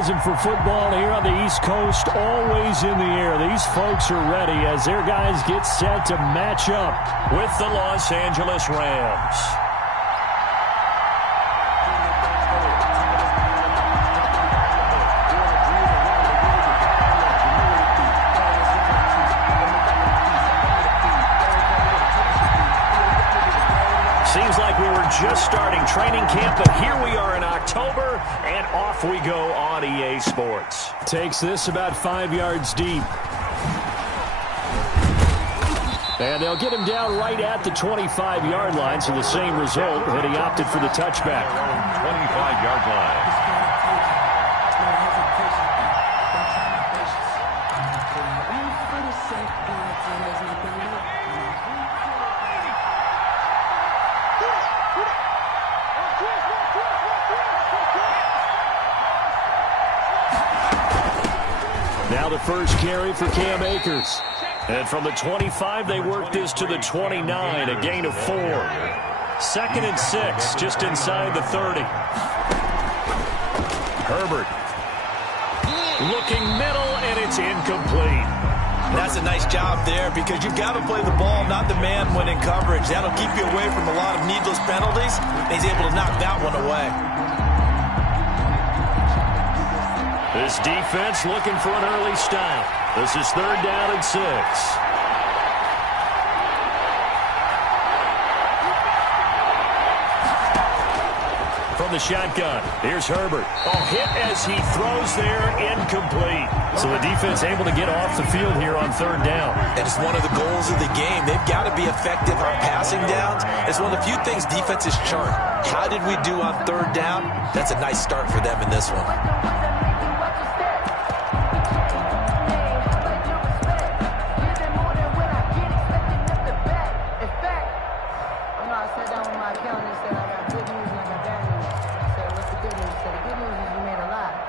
For football here on the East Coast, always in the air. These folks are ready as their guys get set to match up with the Los Angeles Rams. Seems like we were just starting training camp, but here we are in October, and off we go on EA Sports. Takes this about 5 yards deep. And they'll get him down right at the 25-yard line, so the same result, and he opted for the touchback. 25-yard line. Now the first carry for Cam Akers. And from the 25, they work this to the 29, a gain of 4. 2nd and 6, just inside the 30. Herbert. Looking middle, and it's incomplete. That's a nice job there because you've got to play the ball, not the man when in coverage. That'll keep you away from a lot of needless penalties. He's able to knock that one away. This defense looking for an early stop. This is 3rd down and 6. From the shotgun, here's Herbert. Oh, hit as he throws there, incomplete. So the defense able to get off the field here on 3rd down. And it's one of the goals of the game. They've got to be effective on passing downs. It's one of the few things defenses chart. How did we do on 3rd down? That's a nice start for them in this one.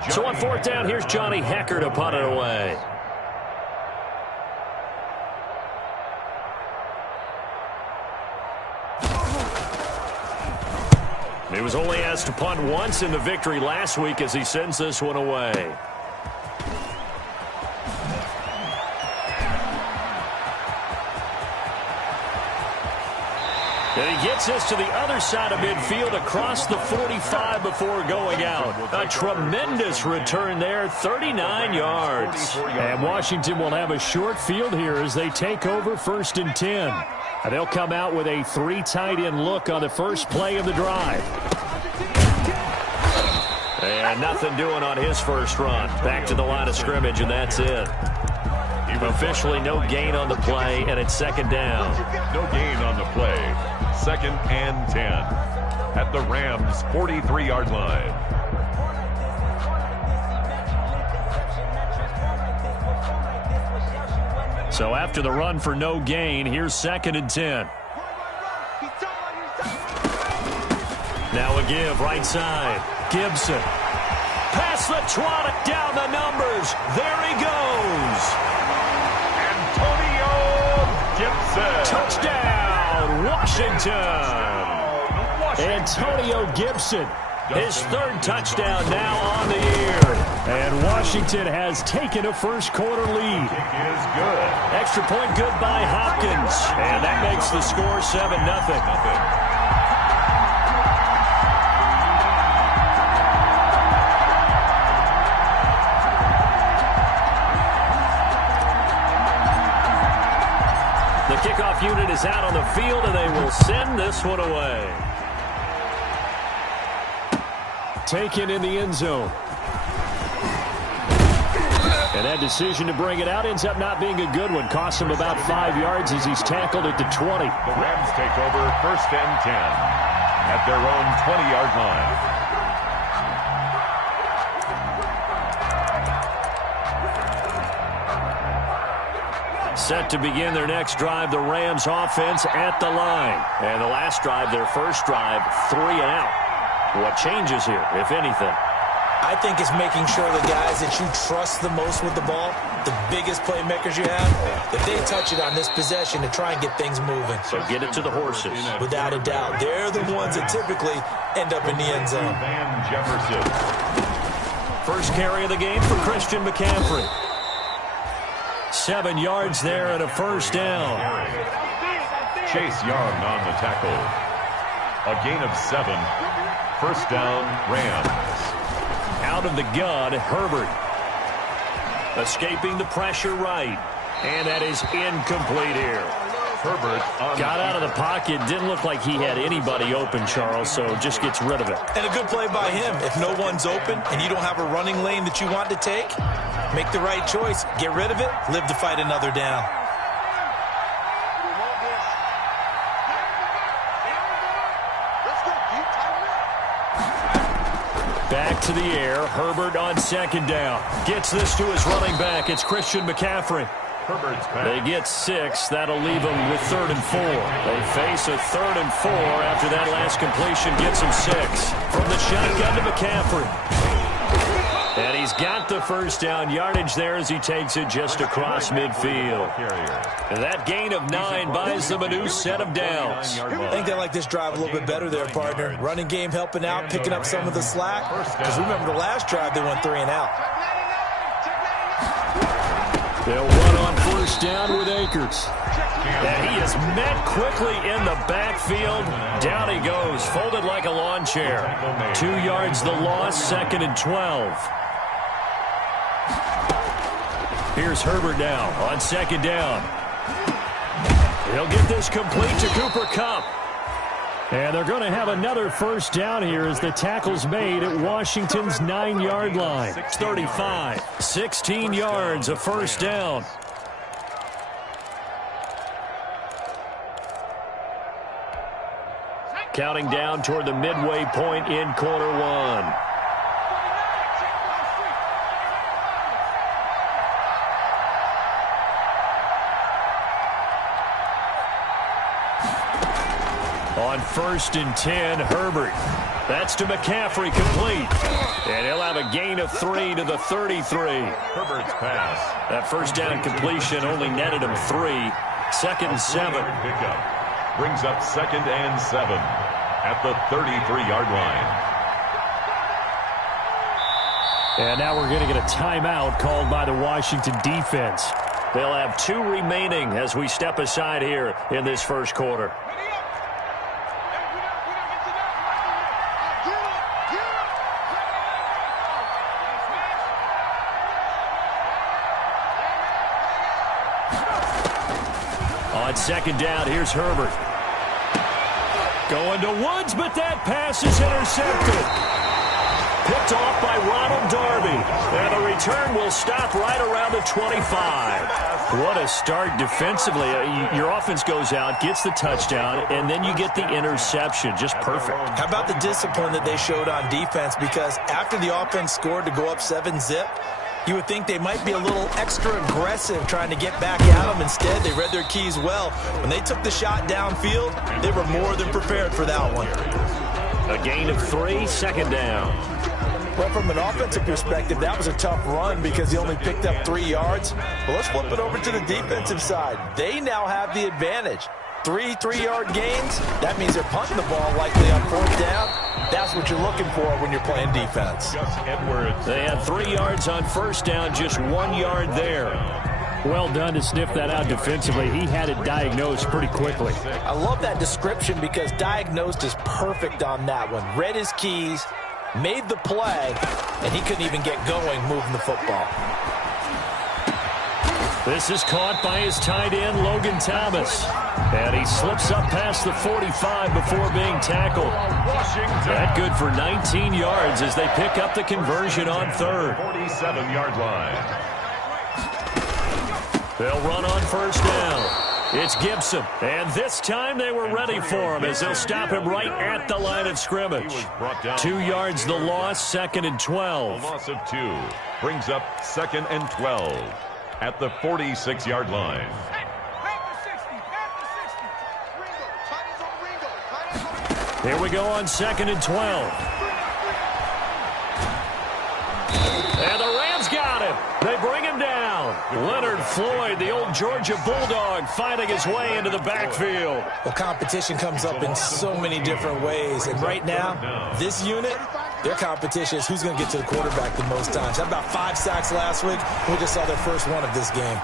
So on 4th down, here's Johnny Hecker to punt it away. He was only asked to punt once in the victory last week as he sends this one away. And he gets us to the other side of midfield across the 45 before going out. A tremendous return there, 39 yards. And Washington will have a short field here as they take over 1st and 10. And they'll come out with a 3 tight end look on the first play of the drive. And nothing doing on his first run. Back to the line of scrimmage, and that's it. Officially no gain on the play, and it's 2nd down. No gain on the play. 2nd and 10 at the Rams' 43-yard line. So after the run for no gain, here's 2nd and 10. Now a give right side. Gibson. Pass the 20, down the numbers. There he goes. Gibson. Touchdown, Washington. Antonio Gibson, his 3rd touchdown now on the year. And Washington has taken a first-quarter lead. Is good. Extra point good by Hopkins. And that makes the score 7-0. Kickoff unit is out on the field, and they will send this one away. Taken in the end zone. And that decision to bring it out ends up not being a good one. Costs him about 5 yards as he's tackled at the 20. The Rams take over 1st and 10 at their own 20-yard line. Set to begin their next drive, the Rams offense at the line. And the last drive, their first drive, 3 and out. What changes here, if anything? I think it's making sure the guys that you trust the most with the ball, the biggest playmakers you have, that they touch it on this possession to try and get things moving. So get it to the horses. Without a doubt. They're the ones that typically end up in the end zone. Van Jefferson. First carry of the game for Christian McCaffrey. 7 yards there and a first down. Chase Young on the tackle. A gain of 7. First down, Rams. Out of the gun, Herbert. Escaping the pressure right. And that is incomplete here. Herbert got out of the pocket. Didn't look like he had anybody open, Charles, so just gets rid of it. And a good play by him. If no one's open and you don't have a running lane that you want to take, make the right choice. Get rid of it. Live to fight another down. Back to the air. Herbert on second down. Gets this to his running back. It's Christian McCaffrey. They get 6. That'll leave them with 3rd and 4. They face a 3rd and 4 after that last completion gets them 6. From the shotgun to McCaffrey. And he's got the first down yardage there as he takes it just across midfield. And that gain of 9 buys them a new set of downs. I think they like this drive a little bit better there, partner. Running game helping out, picking up some of the slack. Because remember the last drive, they went 3 and out. They'll run on first down with Akers. And he is met quickly in the backfield. Down he goes, folded like a lawn chair. 2 yards the loss, 2nd and 12. Here's Herbert now on second down. He'll get this complete to Cooper Kupp. And they're going to have another first down here as the tackle's made at Washington's 9-yard line. 35, 16 yards, a first down. Counting down toward the midway point in quarter 1. On 1st and 10, Herbert. That's to McCaffrey, complete. And he'll have a gain of 3 to the 33. Herbert's pass. That first down completion only netted him 3. 2nd and 7. Pickup. Brings up 2nd and 7 at the 33-yard line. And now we're going to get a timeout called by the Washington defense. They'll have 2 remaining as we step aside here in this first quarter. On second down, here's Herbert. Going to Woods, but that pass is intercepted. Picked off by Ronald Darby. And the return will stop right around the 25. What a start defensively. Your offense goes out, gets the touchdown, and then you get the interception. Just perfect. How about the discipline that they showed on defense? Because after the offense scored to go up 7-zip, you would think they might be a little extra aggressive trying to get back at them. Instead, they read their keys well. When they took the shot downfield, they were more than prepared for that one. A gain of 3, second down. Well, from an offensive perspective, that was a tough run because he only picked up 3 yards. But let's flip it over to the defensive side. They now have the advantage. 3 3-yard gains, that means they're punting the ball likely on 4th down. That's what you're looking for when you're playing defense. They had 3 yards on first down, just 1 yard there. Well done to sniff that out defensively. He had it diagnosed pretty quickly. I love that description because diagnosed is perfect on that one. Read his keys, made the play, and he couldn't even get going moving the football. This is caught by his tight end, Logan Thomas. And he slips up past the 45 before being tackled. That good for 19 yards as they pick up the conversion on 3rd. 47-yard line. They'll run on first down. It's Gibson. And this time they were ready for him as they'll stop him right at the line of scrimmage. 2 yards the loss, 2nd and 12. A loss of 2 brings up 2nd and 12 at the 46-yard line. Here we go on 2nd and 12. And the Rams got him. They bring him down. Leonard Floyd, the old Georgia Bulldog, fighting his way into the backfield. Well, competition comes up in so many different ways. And right now, this unit, Their competition is who's going to get to the quarterback the most times. How about 5 sacks last week? We just saw their first one of this game.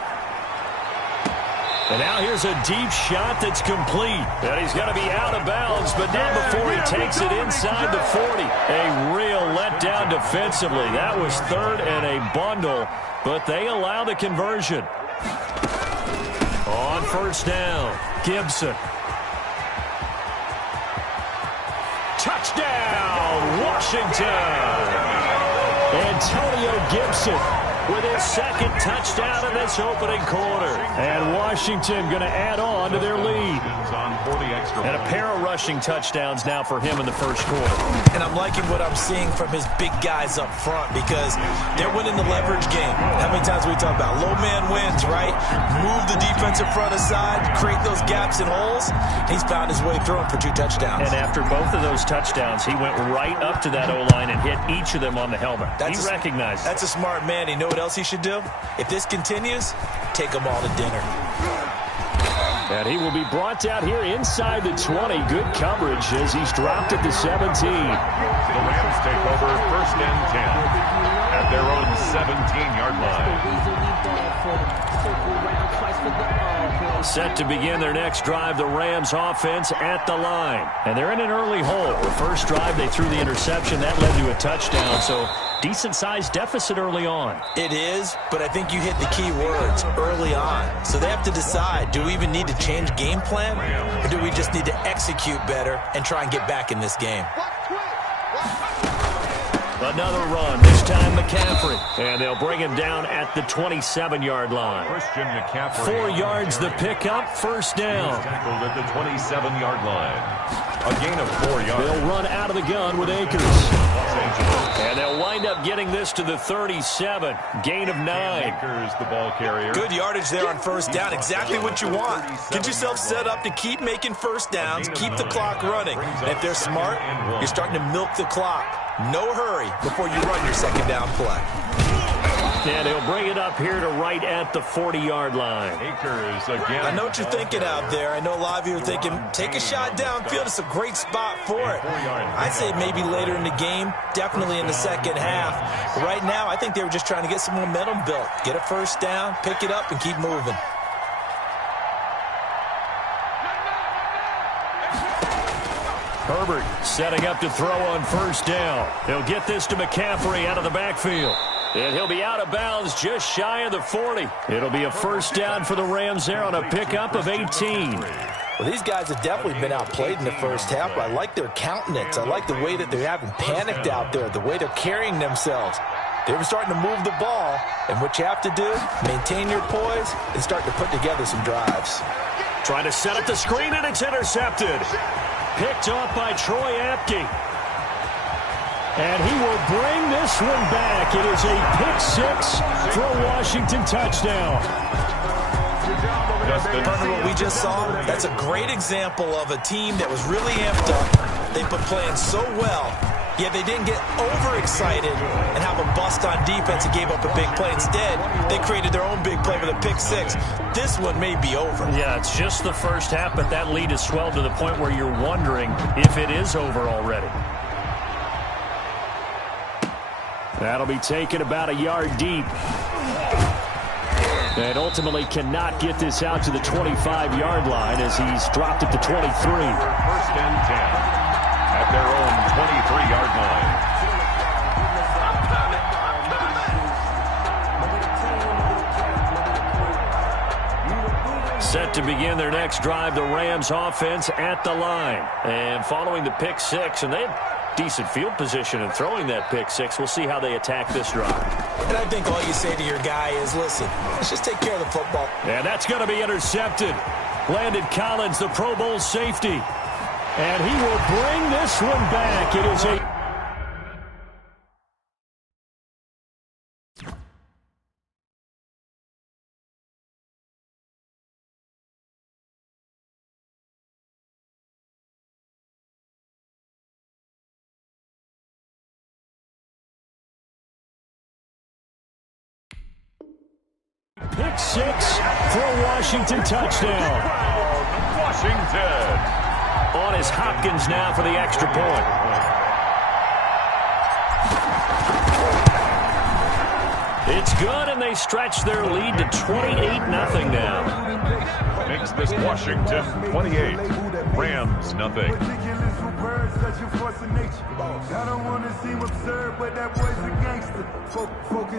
And now here's a deep shot that's complete. And he's going to be out of bounds, but not before he takes it inside the 40. A real letdown defensively. That was third and a bundle, but they allow the conversion. On first down, Gibson. Touchdown, Washington. Antonio Gibson with his second touchdown in this opening quarter. And Washington going to add on to their lead. And a pair of rushing touchdowns now for him in the first quarter. And I'm liking what I'm seeing from his big guys up front because they're winning the leverage game. How many times we talk about low man wins, right? Move the defensive front aside, create those gaps and holes. He's found his way through them for 2 touchdowns. And after both of those touchdowns, he went right up to that O-line and hit each of them on the helmet. He recognized it. That's a smart man. You know what else he should do? If this continues, take them all to dinner. And he will be brought down here inside the 20. Good coverage as he's dropped at the 17. The Rams take over first and 10 at their own 17-yard line. Set to begin their next drive, the Rams offense at the line. And they're in an early hole. The first drive, they threw the interception. That led to a touchdown, so decent-sized deficit early on. It is, but I think you hit the key words early on. So they have to decide, do we even need to change game plan, or do we just need to execute better and try and get back in this game? Another run, this time McCaffrey. And they'll bring him down at the 27-yard line. Christian McCaffrey. 4 yards the pickup, first down. Tackled at the 27-yard line. A gain of 4 yards. They'll run out of the gun with Akers. Los Angeles. And they'll wind up getting this to the 37. Gain of 9. Akers, the ball carrier. Good yardage there on first down. Exactly what you want. Get yourself set up to keep making first downs, keep the clock running. And if they're smart, you're starting to milk the clock. No hurry before you run your second down play. And he'll bring it up here to right at the 40-yard line. Akers again. I know what you're thinking out there. I know a lot of you are thinking, take a shot downfield. It's a great spot for it. I'd say maybe later in the game, definitely in the second half. But right now, I think they were just trying to get some momentum built. Get a first down, pick it up, and keep moving. Herbert setting up to throw on first down. He'll get this to McCaffrey out of the backfield. And he'll be out of bounds just shy of the 40. It'll be a first down for the Rams there on a pickup of 18. Well, these guys have definitely been outplayed in the first half, but I like their countenance. I like the way that they haven't panicked out there, the way they're carrying themselves. They're starting to move the ball, and what you have to do, maintain your poise and start to put together some drives. Trying to set up the screen, and it's intercepted. Picked off by Troy Apke. And he will bring this one back. It is a pick 6 for a Washington touchdown. Remember what we just saw? That's a great example of a team that was really amped up. They've been playing so well, yet they didn't get overexcited and have a bust on defense and gave up a big play. Instead, they created their own big play with a pick 6. This one may be over. Yeah, it's just the first half, but that lead has swelled to the point where you're wondering if it is over already. That'll be taken about a yard deep. And ultimately cannot get this out to the 25-yard line as he's dropped at the 23. First and 10 at their own 23-yard line. Set to begin their next drive, the Rams offense at the line. And following the pick 6, and they had decent field position in throwing that pick 6. We'll see how they attack this drive. And I think all you say to your guy is, listen, let's just take care of the football. And that's going to be intercepted. Landon Collins, the Pro Bowl safety. And he will bring this one back. It is a... Pick 6 for a Washington touchdown. Washington. On is Hopkins now for the extra point. It's good, and they stretch their lead to 28-0 now. Makes this Washington 28, Rams nothing.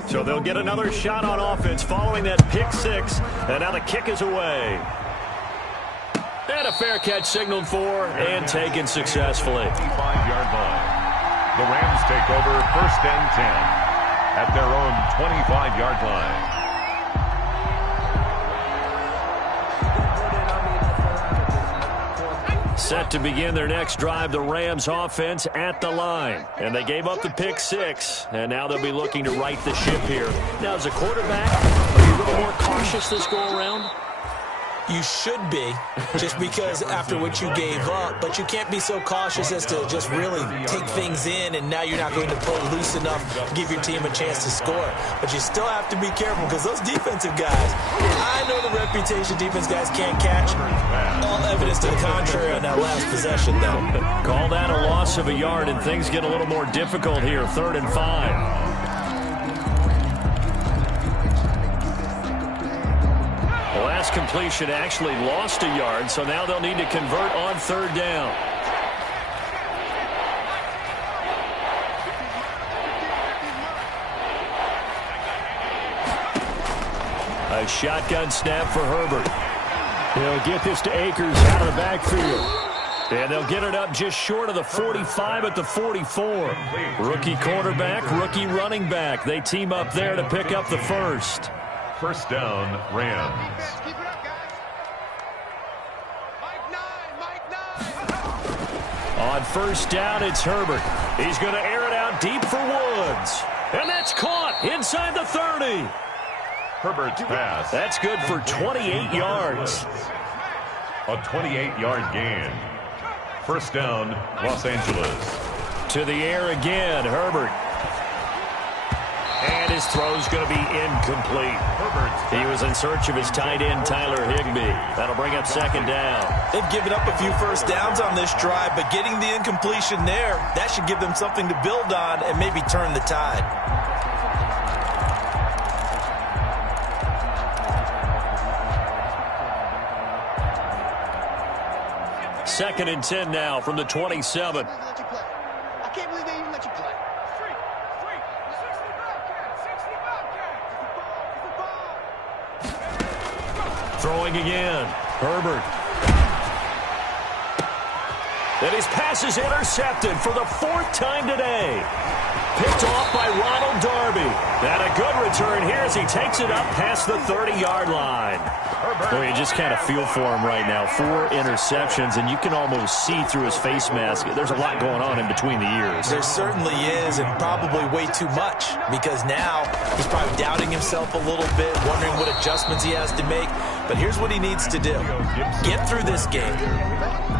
So they'll get another shot on offense following that pick six, and now the kick is away. And a fair catch signaled for and taken successfully. 5-yard line. The Rams take over 1st and 10 at their own 25-yard line. Set to begin their next drive, the Rams offense at the line. And they gave up the pick six, and now they'll be looking to right the ship here. Now, as a quarterback, are you a little more cautious this go-around? You should be, just because after what you gave up, but you can't be so cautious as to just really take things in, and now you're not going to play loose enough to give your team a chance to score. But you still have to be careful, because those defensive guys, I know the reputation defense guys can't catch. All evidence to the contrary on that last possession, though. Call that a loss of a yard, and things get a little more difficult here, 3rd and 5. The last completion actually lost a yard, so now they'll need to convert on 3rd down. A shotgun snap for Herbert. He'll get this to Akers out of the backfield. And they'll get it up just short of the 45 at the 44. Rookie quarterback, rookie running back. They team up there to pick up the first. 1st down, Rams. On 1st down, it's Herbert. He's going to air it out deep for Woods. And that's caught inside the 30. Herbert's pass. That's good for 28 yards. A 28-yard gain. 1st down, Los Angeles. To the air again, Herbert. And his throw's going to be incomplete. He was in search of his tight end, Tyler Higbee. That'll bring up 2nd down. They've given up a few first downs on this drive, but getting the incompletion there, that should give them something to build on and maybe turn the tide. Second and 10 now from the 27. I can't believe they even let you play. Throwing again. Herbert. And his pass is intercepted for the 4th time today. Picked off by Ronald Darby. And a good return here as he takes it up past the 30-yard line. Well, you just kind of feel for him right now. 4 interceptions, and you can almost see through his face mask. There's a lot going on in between the ears. There certainly is, and probably way too much, because now he's probably doubting himself a little bit, wondering what adjustments he has to make. But here's what he needs to do. Get through this game.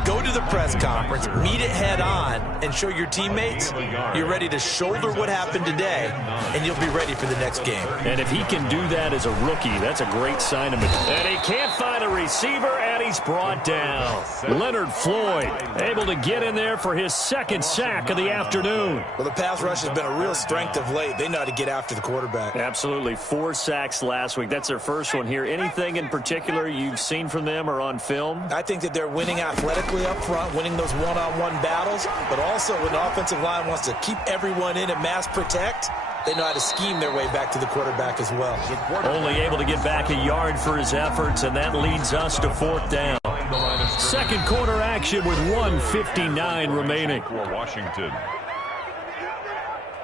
Go to the press conference, meet it head on, and show your teammates you're ready to shoulder what happened today, and you'll be ready for the next game. And if he can do that as a rookie, that's a great sign of it. And he can't find a receiver, and he's brought down. Leonard Floyd able to get in there for his 2nd sack of the afternoon. Well, the pass rush has been a real strength of late. They know how to get after the quarterback. Absolutely. 4 sacks last week. That's their first one here. Anything in particular you've seen from them or on film? I think that they're winning athletically up front, winning those one-on-one battles, but also when the offensive line wants to keep everyone in and mass protect, they know how to scheme their way back to the quarterback as well. Only able to get back a yard for his efforts, and that leads us to 4th down. 2nd quarter action with 1:59 remaining. For Washington.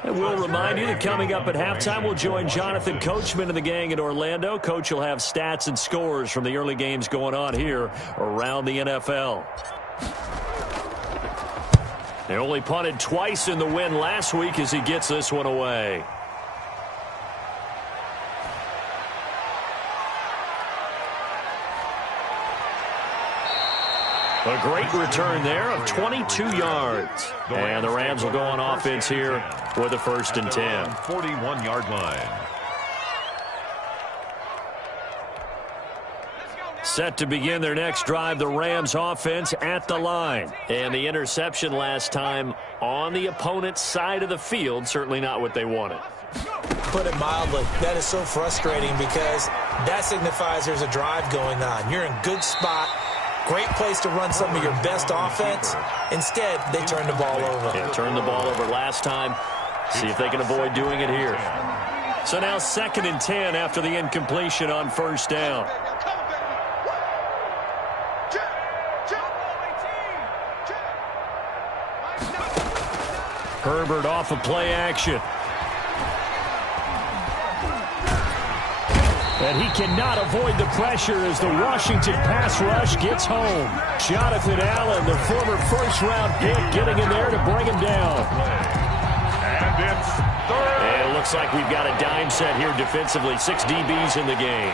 And we'll remind you that coming up at halftime, we'll join Jonathan Coachman and the gang in Orlando. Coach will have stats and scores from the early games going on here around the NFL. They only punted twice in the win last week as he gets this one away. A great return there of 22 yards. And the Rams will go on offense here with a 1st and 10. 41-yard line. Set to begin their next drive, the Rams offense at the line. And the interception last time on the opponent's side of the field, certainly not what they wanted. put it mildly. That is so frustrating because that signifies there's a drive going on. You're in good spot. Great place to run some of your best offense. Instead, they turn the ball over. Yeah, turned the ball over last time. See if they can avoid doing it here. So now 2nd and 10 after the incompletion on 1st down. Herbert off of play action. And he cannot avoid the pressure as the Washington pass rush gets home. Jonathan Allen, the former first-round pick, getting in there to bring him down. And it's 3rd. And it looks like we've got a dime set here defensively. 6 DBs in the game.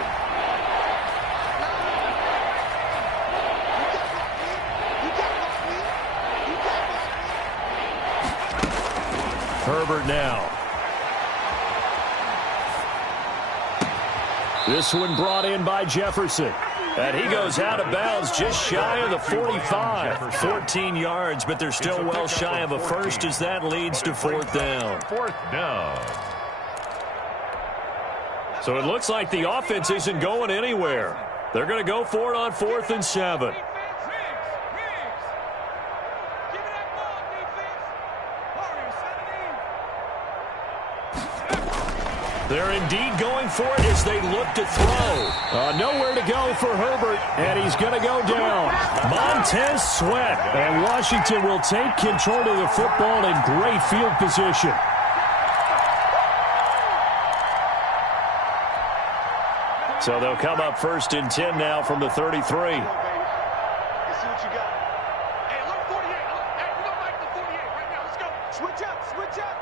Herbert now. This one brought in by Jefferson. And he goes out of bounds just shy of the 45. 14 yards, but they're still well shy of a first as that leads to 4th down. 4th down. So it looks like the offense isn't going anywhere. They're going to go for it on 4th and 7. They're indeed going for it as they look to throw. Nowhere to go for Herbert, and he's going to go down. Montez Sweat, and Washington will take control of the football in great field position. So they'll come up 1st and 10 now from the 33. Let's see what you got. Hey, look, 48. Hey, we don't like the 48 right now. Let's go. Switch up, switch up.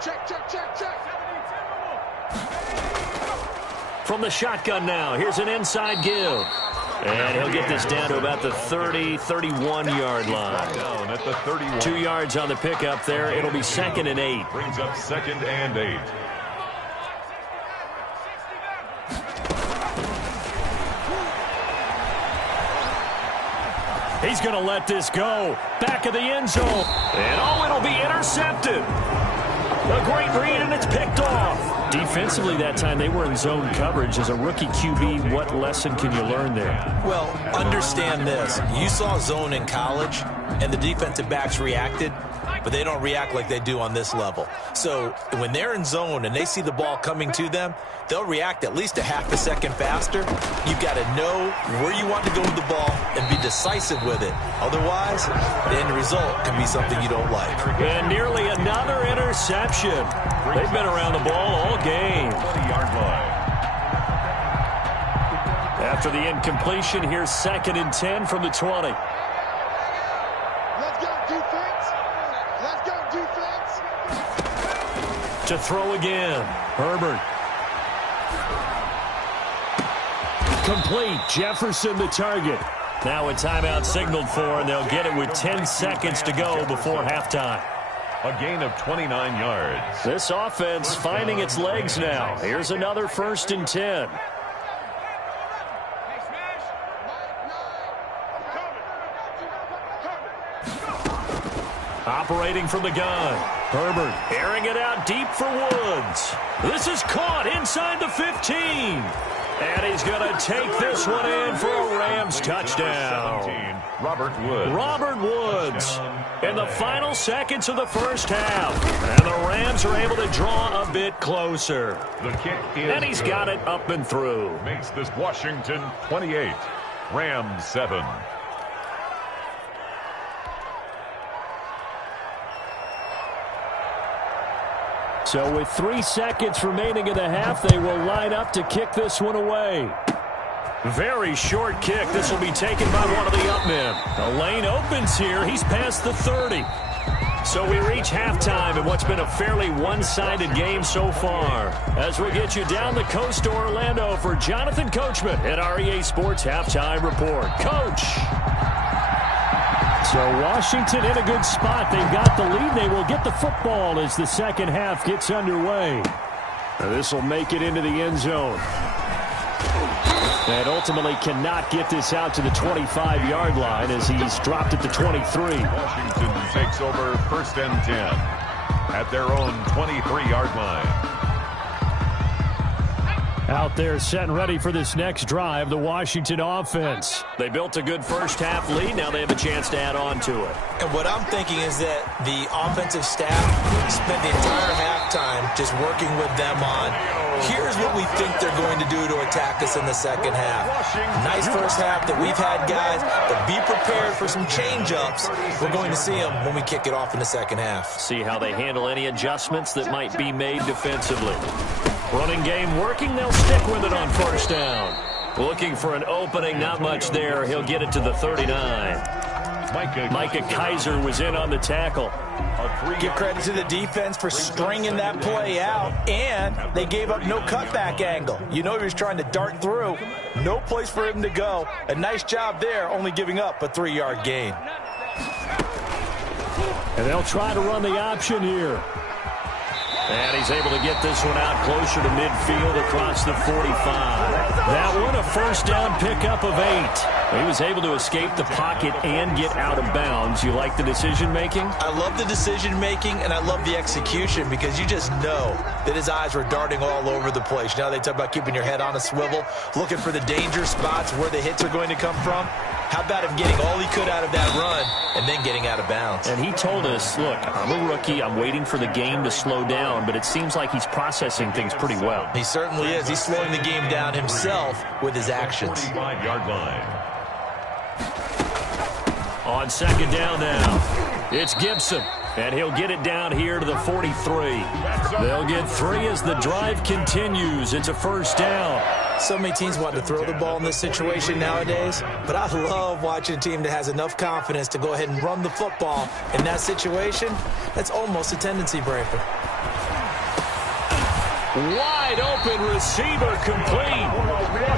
Check, check, check, check. From the shotgun now, here's an inside give. And he'll get this down to about the 30, 31-yard line. Down at the 31. 2 yards on the pickup there. It'll be 2nd and 8. Brings up 2nd and 8. He's going to let this go. Back of the end zone. And it'll be intercepted. A great read, and it's picked off. Defensively that time, they were in zone coverage. As a rookie QB, what lesson can you learn there? Well, understand this. You saw zone in college, and the defensive backs reacted, but they don't react like they do on this level. So when they're in zone and they see the ball coming to them, they'll react at least a half a second faster. You've got to know where you want to go with the ball and be decisive with it. Otherwise, the end result can be something you don't like. And nearly another interception. They've been around the ball all game. 20-yard line. After the incompletion, here's 2nd and 10 from the 20. Let's go, defense. Let's go, defense. To throw again. Herbert. Complete. Jefferson the target. Now a timeout signaled for, and they'll get it with 10 seconds to go before halftime. A gain of 29 yards. This offense finding its legs now. Here's another 1st and 10. Operating from the gun. Herbert airing it out deep for Woods. This is caught inside the 15. And he's going to take this one in for a Rams touchdown. 17, Robert Woods. Robert Woods in the final seconds of the first half. And the Rams are able to draw a bit closer. The kick is And he's got it up and through. Makes this Washington 28, Rams 7. So with 3 seconds remaining in the half, they will line up to kick this one away. Very short kick. This will be taken by one of the up men. The lane opens here. He's past the 30. So we reach halftime in what's been a fairly one-sided game so far. As we get you down the coast to Orlando for Jonathan Coachman at REA Sports Halftime Report. Coach. So Washington in a good spot. They've got the lead. They will get the football as the second half gets underway. This will make it into the end zone. And ultimately cannot get this out to the 25-yard line as he's dropped at the 23. Washington takes over 1st and 10 at their own 23-yard line. Out there set and ready for this next drive, the Washington offense. They built a good first half lead. Now they have a chance to add on to it. And what I'm thinking is that the offensive staff spent the entire halftime just working with them on, here's what we think they're going to do to attack us in the second half. Nice first half that we've had, guys, but be prepared for some change-ups. We're going to see them when we kick it off in the second half. See how they handle any adjustments that might be made defensively. Running game working, they'll stick with it on 1st down. Looking for an opening, not much there. He'll get it to the 39. Micah Kaiser was in on the tackle. Give credit to the defense for stringing that play out, and they gave up no cutback angle. You know he was trying to dart through. No place for him to go. A nice job there, only giving up a 3-yard gain. And they'll try to run the option here. And he's able to get this one out closer to midfield across the 45. That one a 1st down pickup of 8. He was able to escape the pocket and get out of bounds. You like the decision-making? I love the decision-making, and I love the execution because you just know that his eyes were darting all over the place. Now they talk about keeping your head on a swivel, looking for the danger spots where the hits are going to come from. How about him getting all he could out of that run and then getting out of bounds? And he told us, look, I'm a rookie. I'm waiting for the game to slow down, but it seems like he's processing things pretty well. He certainly is. He's slowing the game down himself with his actions. 25-yard line. On 2nd down now, it's Gibson, and he'll get it down here to the 43. They'll get 3 as the drive continues. It's a 1st down. So many teams want to throw the ball in this situation nowadays, but I love watching a team that has enough confidence to go ahead and run the football. In that situation, that's almost a tendency breaker. Wide open receiver complete.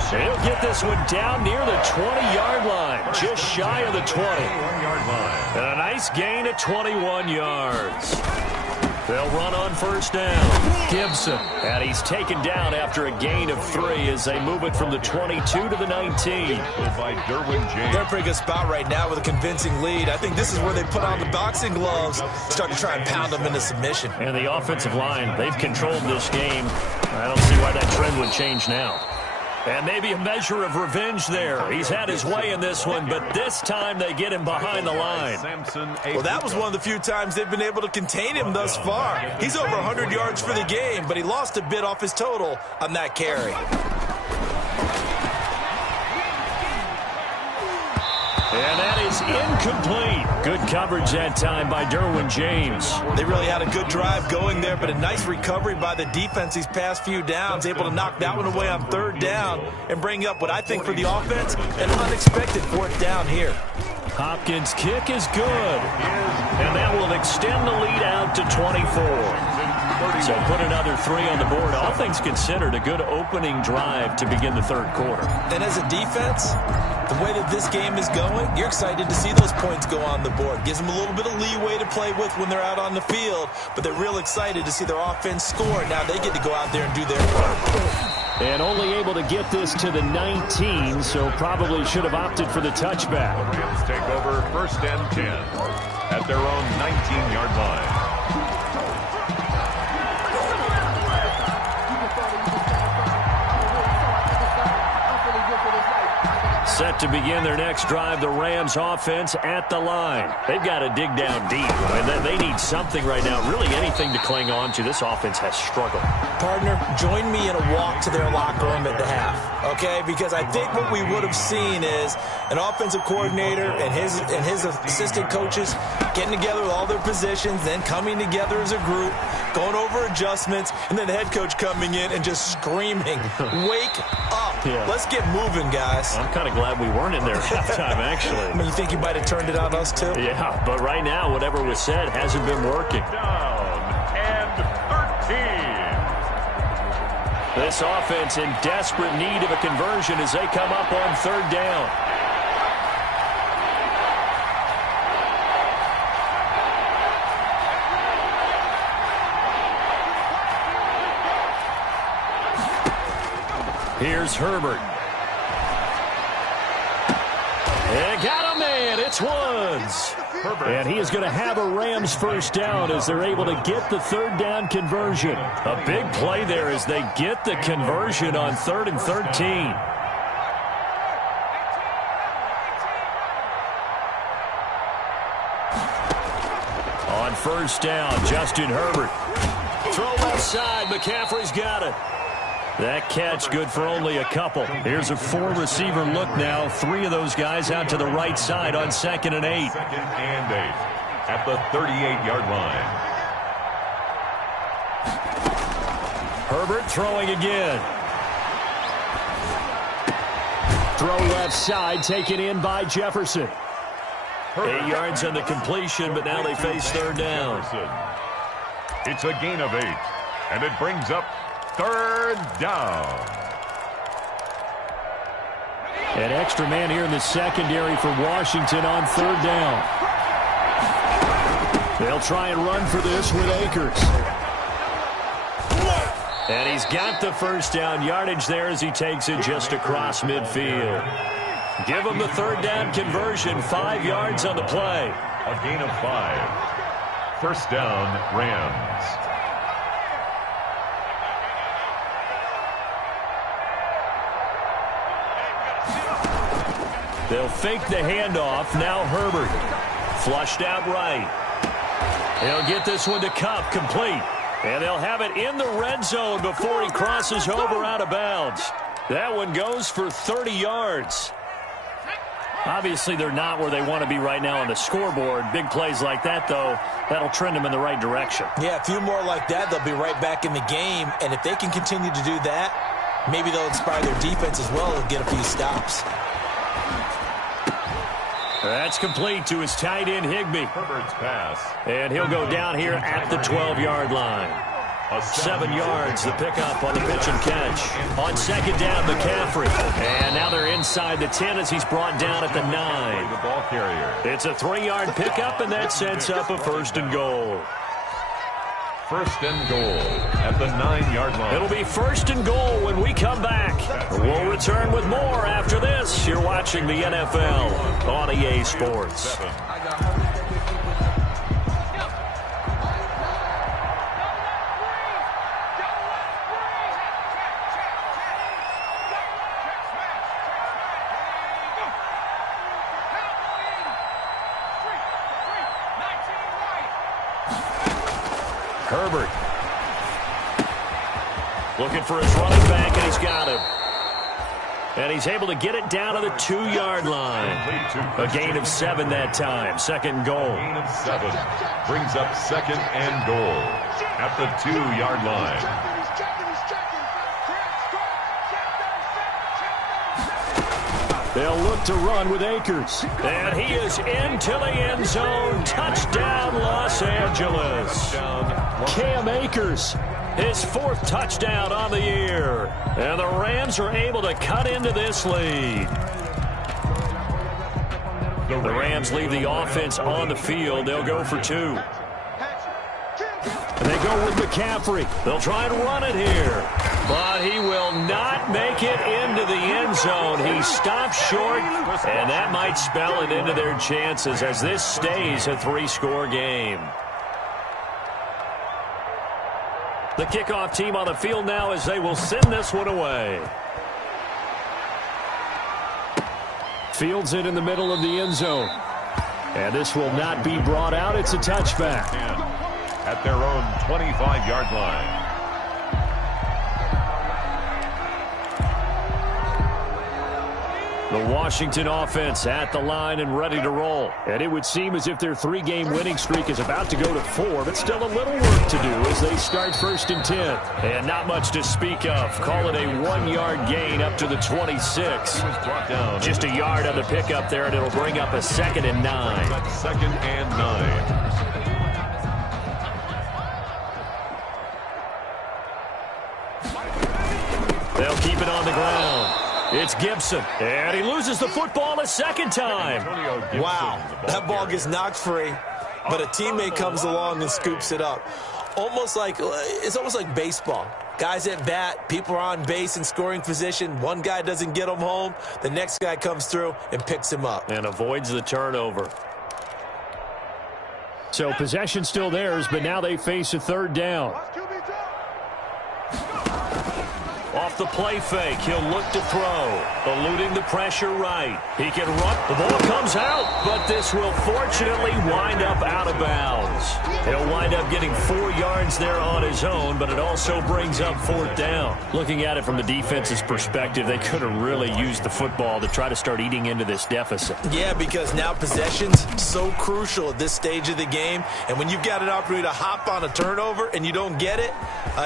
He'll get this one down near the 20-yard line, just shy of the 20. And a nice gain at 21 yards. They'll run on 1st down. Gibson, and he's taken down after a gain of 3 as they move it from the 22 to the 19. They're in a pretty good spot right now with a convincing lead. I think this is where they put on the boxing gloves, start to try and pound them into submission. And the offensive line, they've controlled this game. I don't see why that trend would change now. And maybe a measure of revenge there. He's had his way in this one, but this time they get him behind the line. Well, that was one of the few times they've been able to contain him thus far. He's over 100 yards for the game, but he lost a bit off his total on that carry. And that is incomplete. Good coverage that time by Derwin James. They really had a good drive going there, but a nice recovery by the defense these past few downs, able to knock that one away on 3rd down and bring up what I think for the offense, an unexpected 4th down here. Hopkins' kick is good, and that will extend the lead out to 24. So put another 3 on the board. All things considered, a good opening drive to begin the 3rd quarter. And as a defense, the way that this game is going, you're excited to see those points go on the board. Gives them a little bit of leeway to play with when they're out on the field, but they're real excited to see their offense score. Now they get to go out there and do their part. And only able to get this to the 19, so probably should have opted for the touchback. The Rams take over 1st and 10 at their own 19-yard line. Set to begin their next drive, the Rams offense at the line. They've got to dig down deep. I mean, they need something right now, really anything to cling on to. This offense has struggled. Partner, join me in a walk to their locker room at the half, okay? Because I think what we would have seen is an offensive coordinator and his assistant coaches getting together with all their positions, then coming together as a group, going over adjustments, and then the head coach coming in and just screaming, wake up. Yeah. Let's get moving, guys. I'm kind of glad we weren't in there at halftime, actually. I mean, you think you might have turned it on us, too? Yeah, but right now, whatever was said hasn't been working. Down and 13. This offense in desperate need of a conversion as they come up on 3rd down. Here's Herbert. gets Woods. And he is going to have a Rams first down as they're able to get the third down conversion. A big play there as they get the conversion on 3rd and 13. On first down, Justin Herbert. Throw left side. McCaffrey's got it. That catch good for only a couple. Here's a 4-receiver look now. 3 of those guys out to the right side on 2nd and 8. 2nd and 8 at the 38-yard line. Herbert throwing again. Throw left side, taken in by Jefferson. 8 yards on the completion, but now they face 3rd down. It's a gain of 8, and it brings up 3rd down. An extra man here in the secondary for Washington on 3rd down. They'll try and run for this with Akers. And he's got the first down yardage there as he takes it just across midfield. Give him the 3rd down conversion, 5 yards on the play. A gain of 5. First down, Rams. They'll fake the handoff. Now Herbert. Flushed out right. He'll get this one to Kupp, complete. And they'll have it in the red zone before he crosses over out of bounds. That one goes for 30 yards. Obviously, they're not where they want to be right now on the scoreboard. Big plays like that, though, that'll trend them in the right direction. Yeah, a few more like that, they'll be right back in the game. And if they can continue to do that, maybe they'll inspire their defense as well and get a few stops. That's complete to his tight end, Higbee. Herbert's pass. And he'll go down here at the 12-yard line. 7 yards, the pickup on the pitch and catch. On 2nd down, McCaffrey. And now they're inside the 10 as he's brought down at the 9. The ball carrier. It's a 3-yard pickup, and that sets up a 1st and goal. 1st and goal at the 9-yard line. It'll be 1st and goal when we come back. We'll return with more after this. You're watching the NFL on EA Sports. Herbert. Looking for his running back, and he's got him. And he's able to get it down to the 2-yard line. A gain of 7 that time. 2nd and goal. A gain of 7 brings up 2nd and goal at the 2-yard line. They'll look to run with Akers. And he is into the end zone. Touchdown, Los Angeles. Cam Akers, his 4th touchdown on the year. And the Rams are able to cut into this lead. The Rams leave the offense on the field. They'll go for 2. And they go with McCaffrey. They'll try and run it here. But he will not make it into the end zone. He stops short, and that might spell it into their chances as this stays a 3-score game. The kickoff team on the field now as they will send this one away. Fields it in the middle of the end zone. And this will not be brought out. It's a touchback. At their own 25-yard line. The Washington offense at the line and ready to roll. And it would seem as if their 3-game winning streak is about to go to 4, but still a little work to do as they start 1st and 10. And not much to speak of. Call it a 1-yard gain up to the 26. Just a yard on the pickup there, and it'll bring up a 2nd and 9. 2nd and 9. They'll keep it on the ground. It's Gibson, and he loses the football a 2nd time. Wow, that ball gets knocked free, but a teammate comes along and scoops it up. It's almost like baseball. Guys at bat, people are on base in scoring position. One guy doesn't get him home. The next guy comes through and picks him up. And avoids the turnover. So possession still theirs, but now they face a third down. Off the play fake, he'll look to throw. Eluding the pressure right. He can run. The ball comes out, but this will fortunately wind up out of bounds. He'll wind up getting 4 yards there on his own, but it also brings up 4th down. Looking at it from the defense's perspective, they could have really used the football to try to start eating into this deficit. Yeah, because now possession's so crucial at this stage of the game, and when you've got an opportunity to hop on a turnover and you don't get it,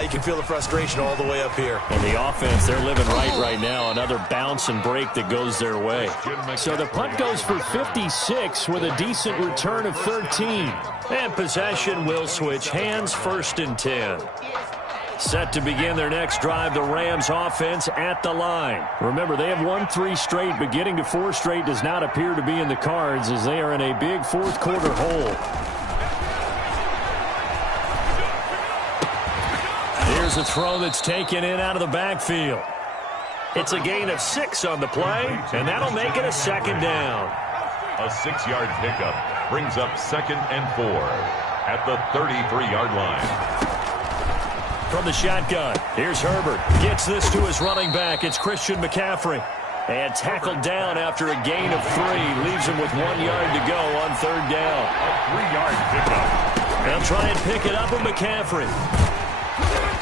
you can feel the frustration all the way up here. And the offense, they're living right now. Another bounce and break that goes their way. So the punt goes for 56 with a decent return of 13. And possession will switch hands, 1st and 10. Set to begin their next drive, the Rams offense at the line. Remember, they have won 3 straight, but getting to 4 straight does not appear to be in the cards as they are in a big 4th quarter hole. Here's a throw that's taken in out of the backfield. It's a gain of 6 on the play, and that'll make it a 2nd down. A 6-yard pickup brings up 2nd and 4 at the 33-yard line. From the shotgun, here's Herbert. Gets this to his running back. It's Christian McCaffrey. And tackled down after a gain of 3. Leaves him with 1 yard to go on 3rd down. A 3-yard pickup. They'll try and pick it up with McCaffrey.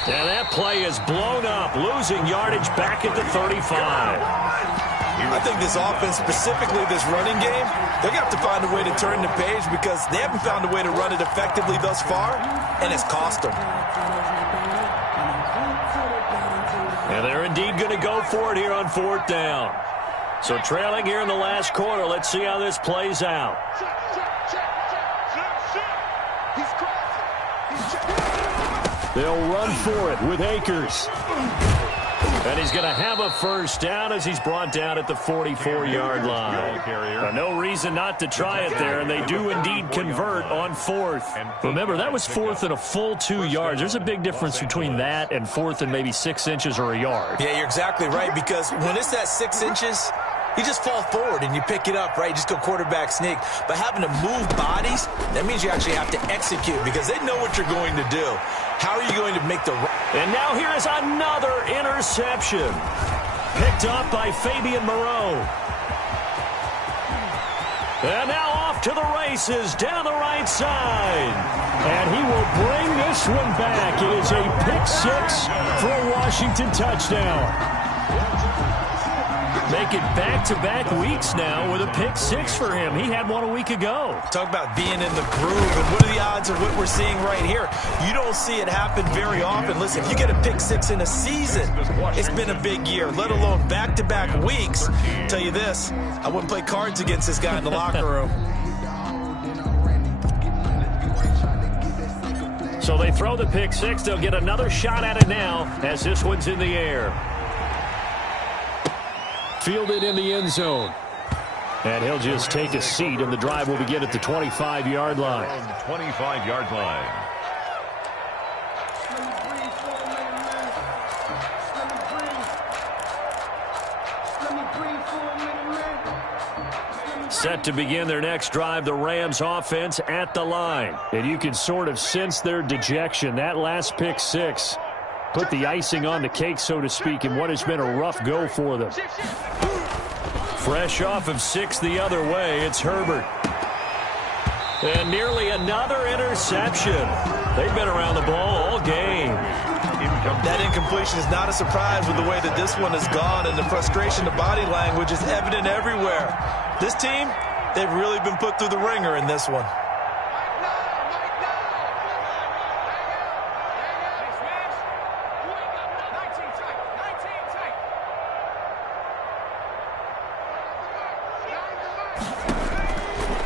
And that play is blown up, losing yardage back at the 35. I think this offense, specifically this running game, they're going to have to find a way to turn the page because they haven't found a way to run it effectively thus far, and it's cost them. And they're indeed going to go for it here on 4th down. So trailing here in the last quarter, let's see how this plays out. They'll run for it with Akers. And he's going to have a 1st down as he's brought down at the 44-yard line. No reason not to try it there, and they do indeed convert on 4th. Remember, that was 4th and a full 2 yards. There's a big difference between that and 4th and maybe 6 inches or a yard. Yeah, you're exactly right, because when it's that 6 inches, you just fall forward and you pick it up, right? You just go quarterback sneak. But having to move bodies, that means you actually have to execute because they know what you're going to do. How are you going to make the... And now here is another interception. Picked up by Fabian Moreau. And now off to the races down the right side. And he will bring this one back. It is a pick 6 for a Washington touchdown. Make it back-to-back weeks now with a pick 6 for him. He had one a week ago. Talk about being in the groove, and what are the odds of what we're seeing right here? You don't see it happen very often. Listen, if you get a pick 6 in a season, it's been a big year, let alone back-to-back weeks. I'll tell you this, I wouldn't play cards against this guy in the locker room. So they throw the pick 6. They'll get another shot at it now as this one's in the air. Fielded in the end zone. And he'll just take a seat, and the drive will begin at the 25-yard line. 25-yard line. Set to begin their next drive, the Rams offense at the line. And you can sort of sense their dejection. That last pick 6 put the icing on the cake, so to speak, in what has been a rough go for them. Fresh off of 6 the other way, it's Herbert. And nearly another interception. They've been around the ball all game. That incompletion is not a surprise with the way that this one has gone, and the frustration, the body language is evident everywhere. This team, they've really been put through the ringer in this one.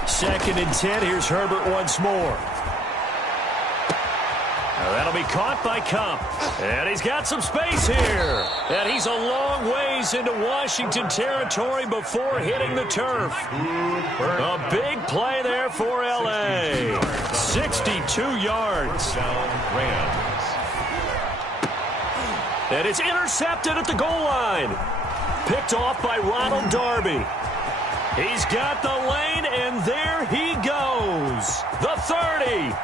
Second and 10. Here's Herbert once more. Now that'll be caught by Kupp. And he's got some space here. And he's a long ways into Washington territory before hitting the turf. A big play there for L.A. 62 yards. And it's intercepted at the goal line. Picked off by Ronald Darby. He's got the lane, and there he goes. The 30,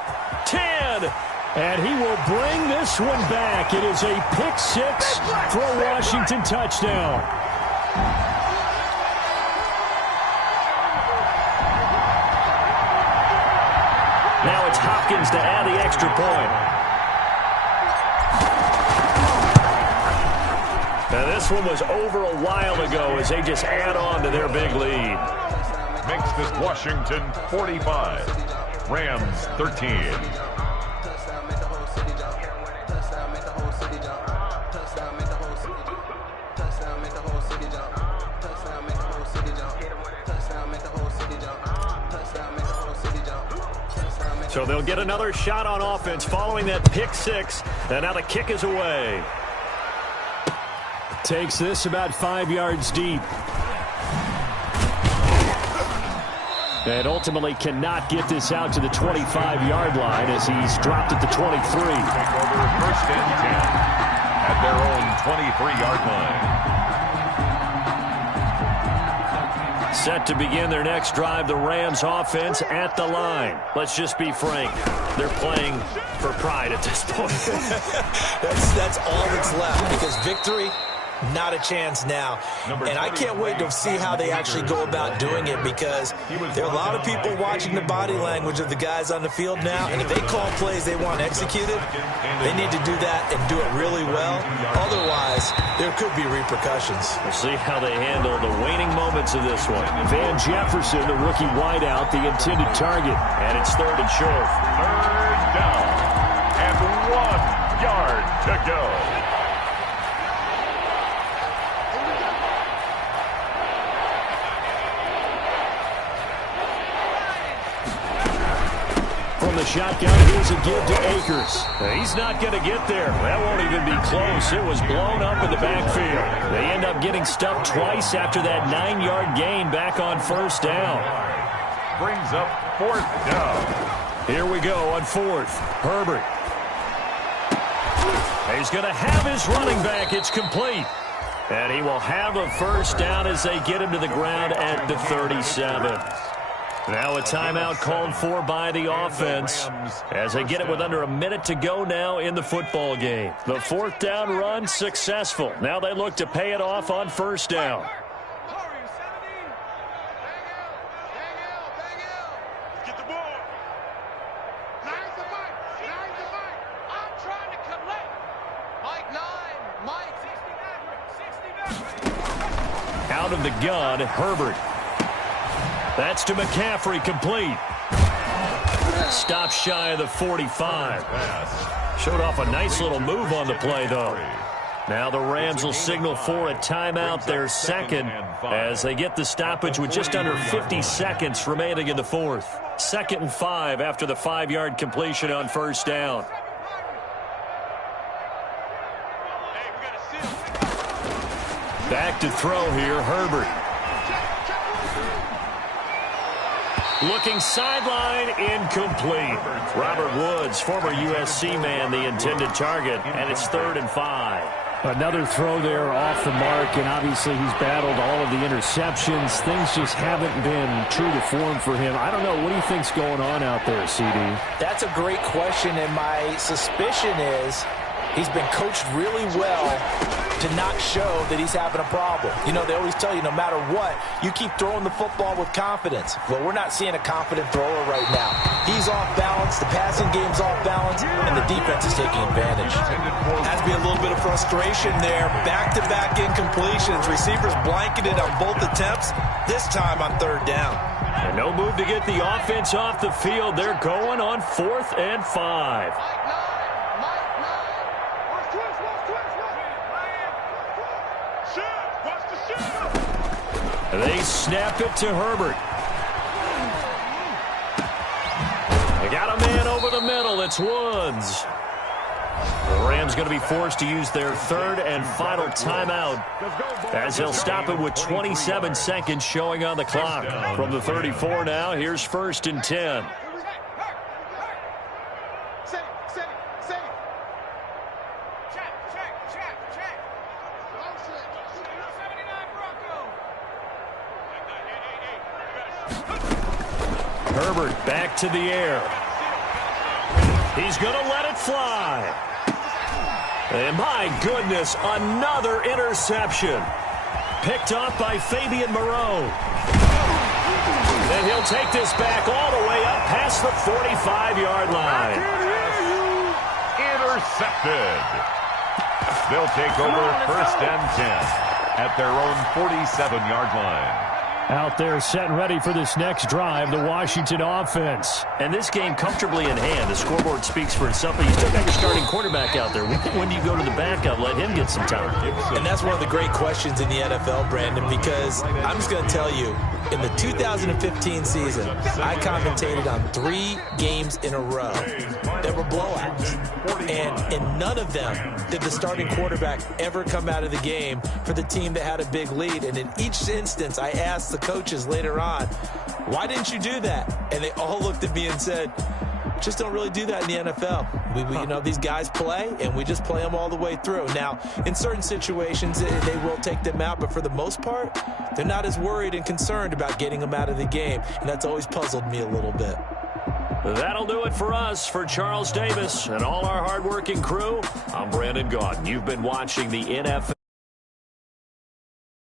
10, and he will bring this one back. It is a pick six for a Washington touchdown. Now it's Hopkins to add the extra point. Now this one was over a while ago as they just add on to their big lead. Makes this Washington 45, Rams 13. So they'll get another shot on offense following that pick six. And now the kick is away. Takes this about 5 yards deep. And ultimately cannot get this out to the 25-yard line as he's dropped at the 23. Take over first and 10 at their own 23-yard line. Set to begin their next drive, the Rams offense at the line. Let's just be frank. They're playing for pride at this point. That's all that's left, because victory, not a chance now. And I can't wait to see how they actually go about doing it, because there are a lot of people watching the body language of the guys on the field now, and if they call plays they want executed, they need to do that and do it really well. Otherwise, there could be repercussions. We'll see how they handle the waning moments of this one. Van Jefferson, the rookie wideout, the intended target, and it's third and short. Third down and 1 yard to go. From the shotgun, here's a give to Akers. He's not going to get there. That won't even be close. It was blown up in the backfield. They end up getting stuffed twice after that 9-yard gain back on first down. Brings up fourth down. Here we go on fourth. Herbert. He's going to have his running back. It's complete. And he will have a first down as they get him to the ground at the 37. Now a timeout called for by the offense as they get it with under a minute to go now in the football game. The fourth down run successful. Now they look to pay it off on first down. Get the ball. Nine's the Mike. Nine's the Mike. I'm trying to collect. Mike 9. Mike 69. Out of the gun, Herbert. That's to McCaffrey, complete. Stop shy of the 45. Showed off a nice little move on the play, though. Now the Rams will signal for a timeout, their second, as they get the stoppage with just under 50 seconds remaining in the fourth. 2nd and 5 after the 5-yard completion on first down. Back to throw here, Herbert. Looking sideline, incomplete. Robert Woods, former USC man, the intended target, and it's 3rd and 5. Another throw there off the mark, and obviously he's battled all of the interceptions. Things just haven't been true to form for him. I don't know. What do you think's going on out there, CD? That's a great question, and my suspicion is he's been coached really well to not show that he's having a problem. You know, they always tell you no matter what, you keep throwing the football with confidence. Well, we're not seeing a confident thrower right now. He's off balance, the passing game's off balance, and the defense is taking advantage. Has to be a little bit of frustration there. Back-to-back incompletions. Receivers blanketed on both attempts, this time on 3rd down. And no move to get the offense off the field. They're going on 4th and 5. They snap it to Herbert. They got a man over the middle. It's Woods. The Rams going to be forced to use their 3rd and final timeout as they'll stop it with 27 seconds showing on the clock. From the 34 now, here's 1st and 10. Herbert back to the air. He's going to let it fly. And my goodness, another interception. Picked off by Fabian Moreau. And he'll take this back all the way up past the 45-yard line. Intercepted. They'll take over 1st and 10 at their own 47-yard line. Out there set and ready for this next drive, the Washington offense. And this game comfortably in hand. The scoreboard speaks for itself, but you still got your starting quarterback out there. When do you go to the backup? Let him get some time. And that's one of the great questions in the NFL, Brandon, because I'm just going to tell you, in the 2015 season, I commentated on 3 games in a row that were blowouts. And in none of them did the starting quarterback ever come out of the game for the team that had a big lead. And in each instance, I asked the coaches later on, why didn't you do that? And they all looked at me and said, just don't really do that in the NFL. We you know, these guys play, and we just play them all the way through. Now, in certain situations, they will take them out, but for the most part, they're not as worried and concerned about getting them out of the game, and that's always puzzled me a little bit. That'll do it for us. For Charles Davis and all our hardworking crew, I'm Brandon Gaudin. You've been watching the NFL